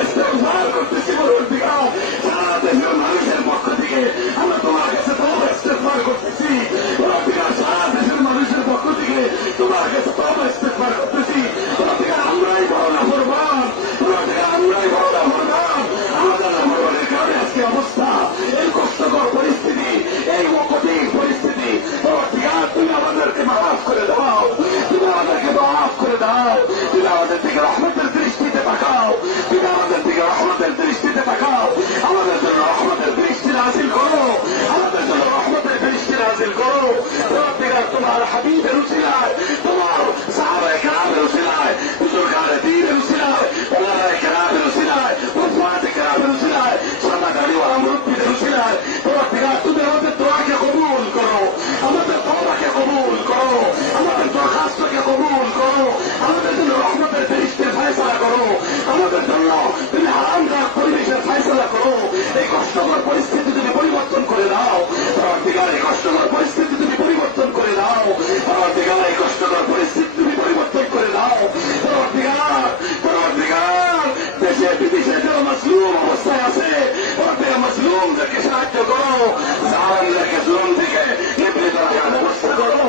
ইস্তেগফার করতেছি পরবর্তীকার সারা দেশের মানুষের পক্ষ থেকে আমরা তোমার কাছে তওবা ইস্তেগফার করতেছি পরবর্তীকার সারা দেশের মানুষের পক্ষ থেকে তোমার কাছে তওবা ইস্তেগফার করতেছি পরবর্তীকার আমরাই বড় নাফরমান পরবর্তীকার আমরাই বড় নাফরমান আমাদের নাফরমানের কারণে আজকে অবস্থা এই কষ্টকর পরিস্থিতি এই কঠিন পরিস্থিতি পরবর্তীকার তুমি আমাদেরকে মাফ করে দাও তুমি আমাদেরকে মাফ করে দাও তুমি আমাদের থেকে রহমতের দৃষ্টিতে তাকাও তুমি আমাদের থেকে রহমতের দৃষ্টিতে তাকাও আমাদের জন্য রহমতের দৃষ্টি নাযিল করো আমাদের জন্য রহমতের দৃষ্টি নাযিল করো পরবর্তীকার তোমার হাবিবের উসিলায় তোমার সাহাবায়ে কেরামের উসিলায় বুজুর্গানে দ্বীনের উসিলায় ওলামায়ে কেরামের উসিলায় উলামায়ে কেরামের উসিলায় সাদা গাড়িওয়ালা মুরব্বিদের উসিলায় পরবর্তীকার তুমি আমাদের দোয়াকে কবুল করো আমাদের তওবাকে কবুল করো আমাদের দরখাস্তকে কবুল করো আমাদের জন্য রহমতের দৃষ্টির ফয়সালা করো আমাদের জন্য তুমি আরামদায়ক পরিবেশের ফয়সালা করো এই কষ্টকর পরিস্থিতি তুমি পরিবর্তন করে দাও পরবর্তীকার এই কষ্টকর পরিস্থিতি তুমি পরিবর্তন করে দাও পরবর্তীকার এই কষ্টকর পরিস্থিতি তুমি পরিবর্তন করে দাও পরবর্তীকার দেশে বিদেশে যারা মাসলুম অবস্থায় আছে পরবর্তীকার মাসলুমদেরকে সাহায্য করো জালেমদেরকে জুলুম থেকে নিবৃত রাখার ব্যবস্থা করো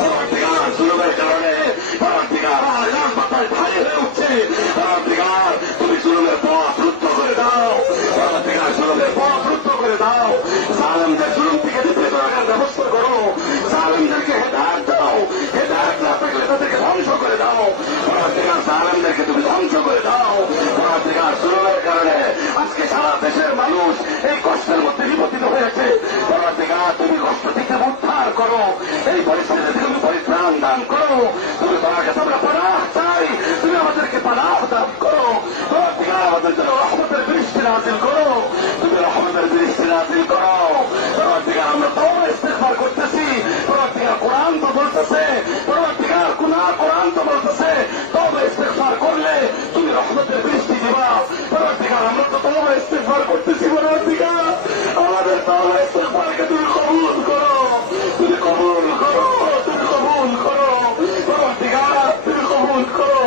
পরবর্তীকার জুলুমের কারণে পরবর্তীকার হাসপাতাল ভারী হয়ে উঠছে পরবর্তীকার তুমি জুলুমের পথ রুদ্ধ করে দাও পরবর্তীকার জুলুমের পথ রুদ্ধ করে দাও জালেমদের জুলুম থেকে নিবৃত রাখার ব্যবস্থা করো জালেমদেরকে হেদায়েত দাও হেদায়েত না থাকলে তাদেরকে ধ্বংস করে দাও পরবর্তীকার জালেমদেরকে তুমি ধ্বংস করে দাও পরবর্তীকার জুলুমের কারণে আজকে সারা দেশের মানুষ এই কষ্টের মধ্যে নিপতিত হয়েছে পরবর্তীকার তুমি কষ্ট থেকে উদ্ধার করো এই পরিস্থিতি থেকে তুমি পরিত্রাণ দান করো তুমি তোমার কাছে আমরা পানাহ চাই তুমি আমাদেরকে পানাহ দান করো পরবর্তীকার আমাদের জন্য রহমতের দৃষ্টি নাযিল করো তুমি রহমতের দৃষ্টি নাযিল করো পরবর্তীকার আমরা তওবা ইস্তেগফার করতেছি পরবর্তীকার কোরআন তো বলতেছে পরবর্তীকার কোরআন তো বলতেছে তওবা ইস্তেগফার করলে তুমি রহমতের দৃষ্টি দিবা পরবর্তীকার আমরা তো তওবা ইস্তেগফার করতেছি পরবর্তীকার আমাদের তওবা ইস্তেগফারকে তুমি কবুল করো তুমি কবুল করো তুমি কবুল করো পরবর্তীকার তুমি কবুল করো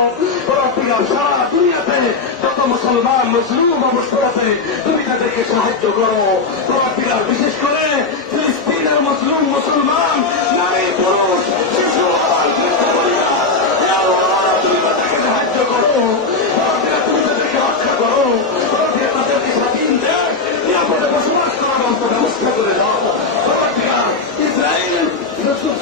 পরবর্তীকার সারা দুনিয়াতে যত মুসলমান মজলুম অবস্থা আছে তুমি তাদেরকে সাহায্য করো পরবর্তীকার বিশেষ করে ফিলিস্তিনের মজলুম মুসলমান নারী পুরুষ শিশু আবাল বৃদ্ধ মহিলা তুমি তাদেরকে সাহায্য করো পরবর্তীকার তুমি তাদেরকে রক্ষা করো পরবর্তীকার তাদেরকে স্বাধীন দেশ নিরাপদে বসবাস করার মতো ব্যবস্থা করে দাও পরবর্তীকার ইসরায়েল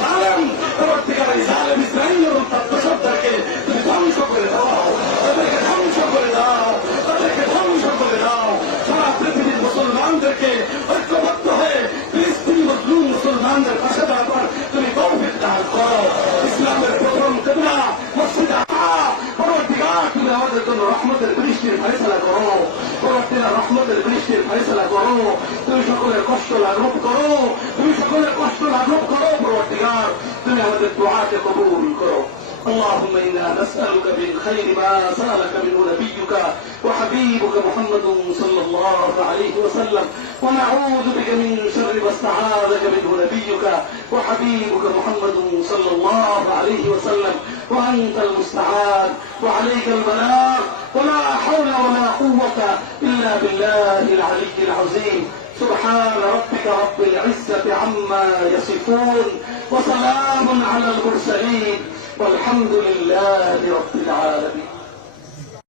জালেম পরবর্তীকার জালেম ইসরায়েলের উত্তপ্তদেরকে তুমি ধ্বংস করে দাও তাদেরকে ধ্বংস করে দাও তাদেরকে ধ্বংস করে দাও সারা পৃথিবীর মুসলমানদেরকে ঐক্যবদ্ধ হয়ে ফিলিস্তিনি মুসলিম মুসলমানদের পাশে দাঁড়াবার তুমি তৌফিক দান করো ইসলামের প্রথম কিবলা মসজিদ আকসা পরবর্তীকার তুমি আমাদের জন্য রহমতের বৃষ্টির ফয়সালা করো পরবর্তীকার রহমতের বৃষ্টির ফয়সালা করো তুমি সকলের কষ্ট লাঘব করো তুমি সকলের কষ্ট লাঘব করো পরবর্তীকার তুমি আমাদের দুআকে কবুল করো اللهم إنا نسألك من خير ما سألك منه نبيك وحبيبك محمد صلى الله عليه وسلم ونعوذ بك من شر ما استعاذك منه نبيك وحبيبك محمد صلى الله عليه وسلم وأنت المستعان وعليك البلاغ ولا حول ولا قوة إلا بالله العلي العظيم سبحان ربك رب العزة عما يصفون وسلام على المرسلين والحمد لله رب العالمين